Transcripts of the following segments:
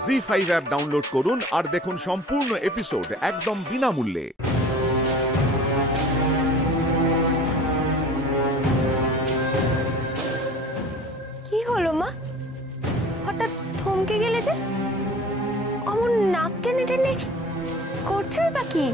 ZEE5 app download করুন আর দেখুন সম্পূর্ণ এপিসোড একদম বিনামূল্যে। কি হলো মা, হঠাৎ থমকে গেলে যে? অমন নাক টেনে টেনে করছো বা কি?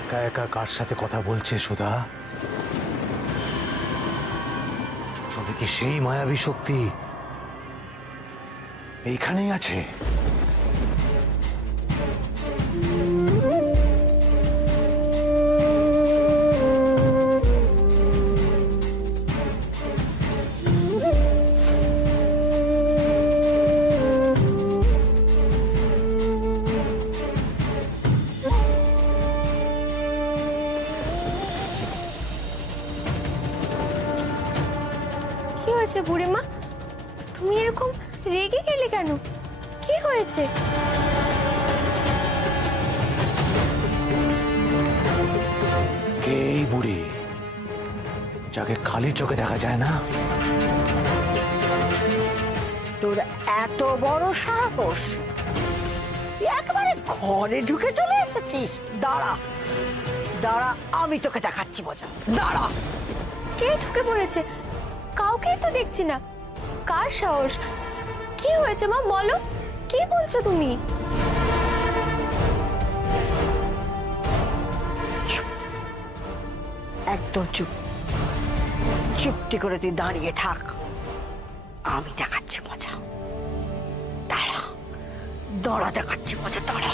একা একা কার সাথে কথা বলছে সুধা? তবে কি সেই মায়াবী শক্তি এইখানেই আছে? কি হয়েছে বুড়িমা, তুমি এরকম রেগে গেলে কেন? কি হয়েছে? কে এই বুড়ি যাকে খালি চোখে দেখা যায় না? তোর এত বড় সাহস, একেবারে ঘরে ঢুকে চলে এসেছিস? দাঁড়া দাঁড়া, আমি তোকে দেখাচ্ছি মজা। দাঁড়া। কে ঢুকে পড়েছে? কাউকেই তো দেখছি না। কার সাহস? কি হয়েছে মা, বলো, কি বলছো তুমি? একদম চুপ, চুপটি করে তুই দাঁড়িয়ে থাক, আমি দেখাচ্ছি মজা। দাঁড়া দাঁড়া, দেখাচ্ছি মজা, দাঁড়া।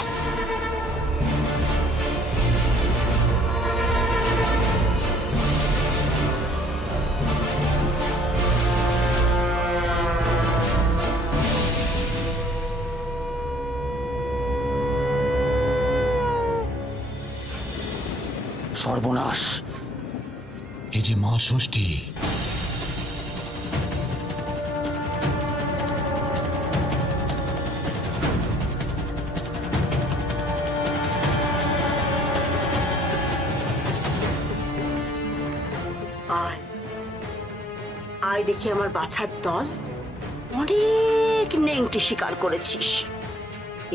সর্বনাশ! এই যে মা ষষ্ঠী, আয় আয়, দেখি আমার বাছার দল। অনেক নেংটি শিকার করেছিস,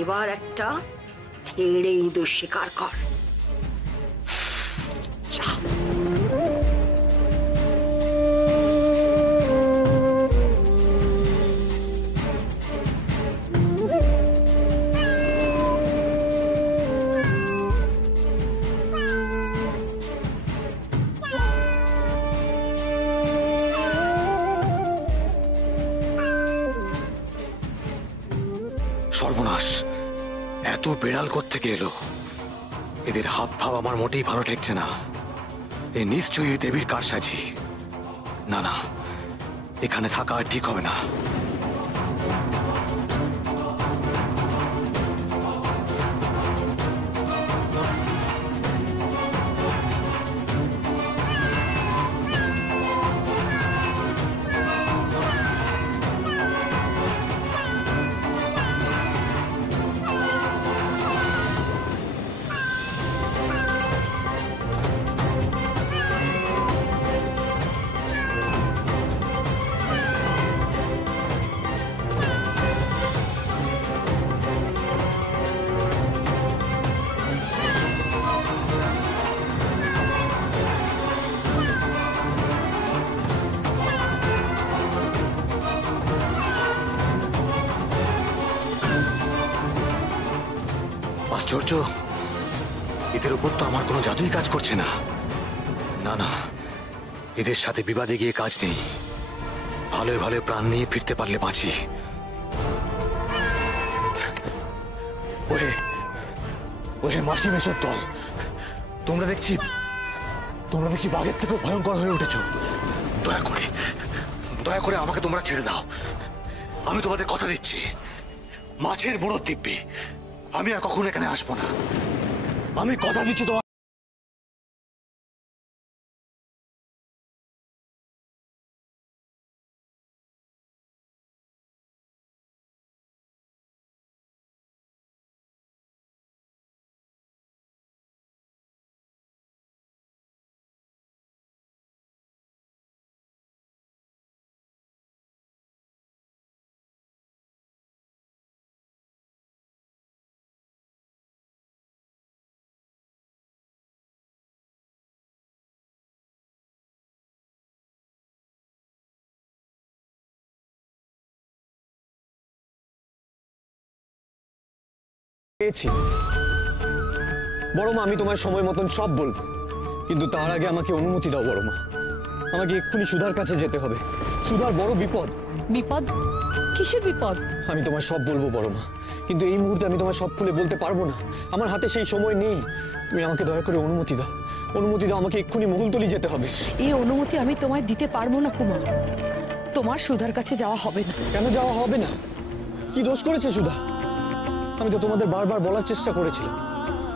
এবার একটা থেড়ে ইঁদুর শিকার কর। সর্বনাশ! এত বেড়াল কোত্থেকে এলো? এদের হাব ভাব আমার মোটেই ভালো ঠেকছে না। এ নিশ্চয়ই এই দেবীর কারসাজি। না না, এখানে থাকা আর ঠিক হবে না। আশ্চর্য, এদের উপর তো আমার কোনো জাদুই কাজ করছে না। না না, এদের সাথে বিবাদে গিয়ে কাজ নেই। ভালোই ভালো প্রাণ নিয়ে ফিরতে পারলে বাঁচি। ওহে ওহে মাসি মেশোর দল, তোমরা দেখছি বাঘের থেকেও ভয়ঙ্কর হয়ে উঠেছ। দয়া করে আমাকে তোমরা ছেড়ে দাও। আমি তোমাদের কথা দিচ্ছি, মাছের মুড়ো দিব্যি আমি আর কখনো এখানে আসবো না। আমি কথা দিচ্ছি তোমার। পেয়েছি। বড় মা, আমি তোমার সময় মতন সব বলবো, কিন্তু তার আগে আমাকে অনুমতি দাও বড় মা। আমাকে এক্ষুনি সুধার কাছে যেতে হবে। সুধার বড় বিপদ। বিপদ? কিসের বিপদ? আমি তোমায় সব বলবো বড় মা, কিন্তু এই মুহূর্তে আমি তোমায় সব খুলে বলতে পারবো না। আমার হাতে সেই সময় নেই। তুমি আমাকে দয়া করে অনুমতি দাও, অনুমতি দাও। আমাকে এক্ষুনি মহুলতলি যেতে হবে। এই অনুমতি আমি তোমায় দিতে পারবো না কুমার। তোমার সুধার কাছে যাওয়া হবে না। কেন যাওয়া হবে না? কি দোষ করেছে সুধা? আমি তো তোমাদের বারবার বলার চেষ্টা করেছিলাম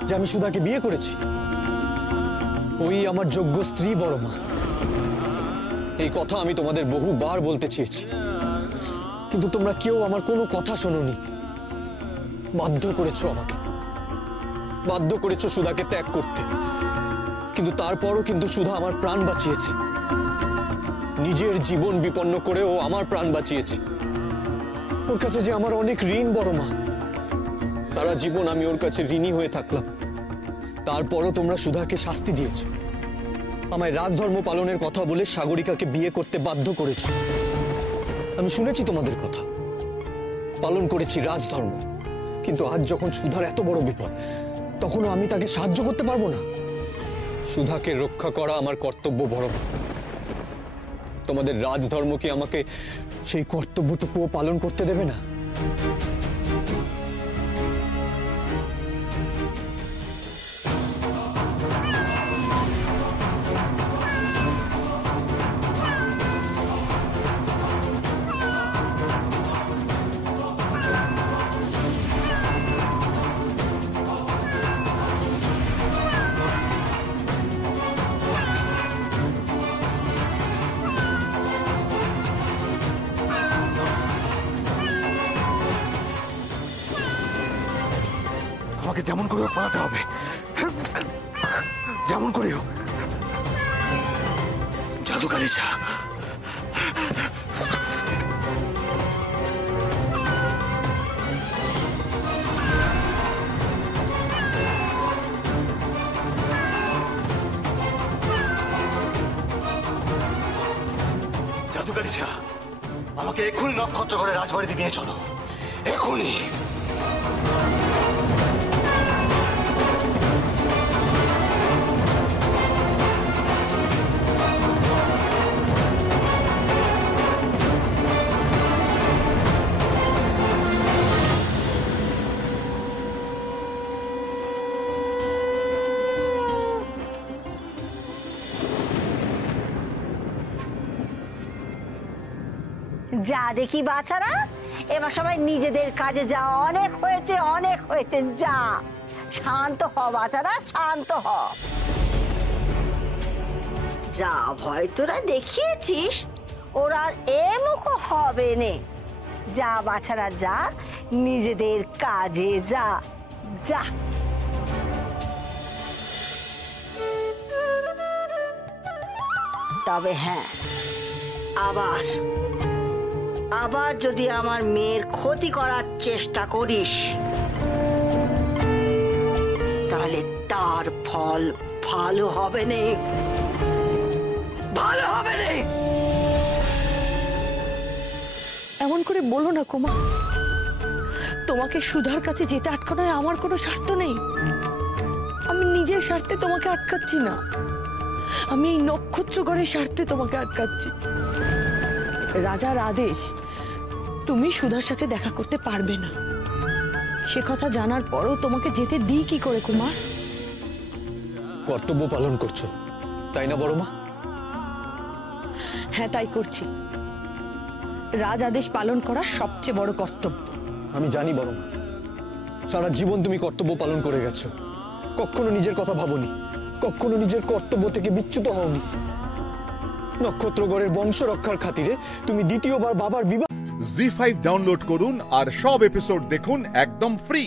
যে আমি সুধাকে বিয়ে করেছি। ওই আমার যোগ্য স্ত্রী বড় মা। এই কথা আমি তোমাদের বহুবার বলতে চেয়েছি, কিন্তু তোমরা কেউ আমার কোনো কথা শোনোনি। বাধ্য করেছো আমাকে, বাধ্য করেছো সুধাকে ত্যাগ করতে। কিন্তু তারপরও কিন্তু সুধা আমার প্রাণ বাঁচিয়েছে। নিজের জীবন বিপন্ন করে ও আমার প্রাণ বাঁচিয়েছে। ওর কাছে যে আমার অনেক ঋণ বড় মা। সারা জীবন আমি ওর কাছে ঋণী হয়ে থাকলাম। তারপরও তোমরা সুধাকে শাস্তি দিয়েছো। আমায় রাজধর্ম পালনের কথা বলে সাগরিকাকে বিয়ে করতে বাধ্য করেছো। আমি শুনেছি তোমাদের কথা, পালন করেছি রাজধর্ম। কিন্তু আজ যখন সুধার এত বড় বিপদ, তখনও আমি তাকে সাহায্য করতে পারবো না। সুধাকে রক্ষা করা আমার কর্তব্য বড় মা। তোমাদের রাজধর্ম কি আমাকে সেই কর্তব্যটুকুও পালন করতে দেবে না? আমাকে যেমন করে হোক পালাতে হবে, যেমন করে হোক। জাদুকারি চা। জাদুকারি চা, আমাকে এক্ষুনি নক্ষত্র করে রাজবাড়িতে নিয়ে চলো, এক্ষুনি। যা দেখি বাছারা, এবার সবাই নিজেদের কাজে যা। অনেক হয়েছে, অনেক হয়েছে, যা। শান্ত হ বাছারা, শান্ত হ। যা ভয় তোরা দেখিয়েছিস, ওরা আর এ মুখ হবে নে। যা বাছারা যা, নিজেদের কাজে যা, যা। তবে হ্যাঁ, আবার আবার যদি আমার মেয়ের ক্ষতি করার চেষ্টা করিস, তাহলে তার ফল ভালো হবে না, ভালো হবে না। এমন করে বলো না কুমার। তোমাকে সুধার কাছে যেতে আটকানোয় আমার কোনো স্বার্থ নেই। আমি নিজের স্বার্থে তোমাকে আটকাচ্ছি না, আমি এই নক্ষত্রগড়ের স্বার্থে তোমাকে আটকাচ্ছি। রাজার আদেশ, তুমি সুধার সাথে দেখা করতে পারবে না। সে কথা জানার পরও তোমাকে যেতে দিই কি করে কুমার? কর্তব্য পালন করছো, তাই না বড় মা? হ্যাঁ, তাই করছি। রাজ আদেশ পালন করা সবচেয়ে বড় কর্তব্য। আমি জানি বড় মা, সারা জীবন তুমি কর্তব্য পালন করে গেছো। কখনো নিজের কথা ভাবোনি, কখনো নিজের কর্তব্য থেকে বিচ্যুত হওনি। নক্ষত্রগড়ের বংশ রক্ষার খাতিরে তুমি দ্বিতীয়বার বাবার বিবাহ। জি5 ডাউনলোড করুন আর সব এপিসোড দেখুন একদম ফ্রি।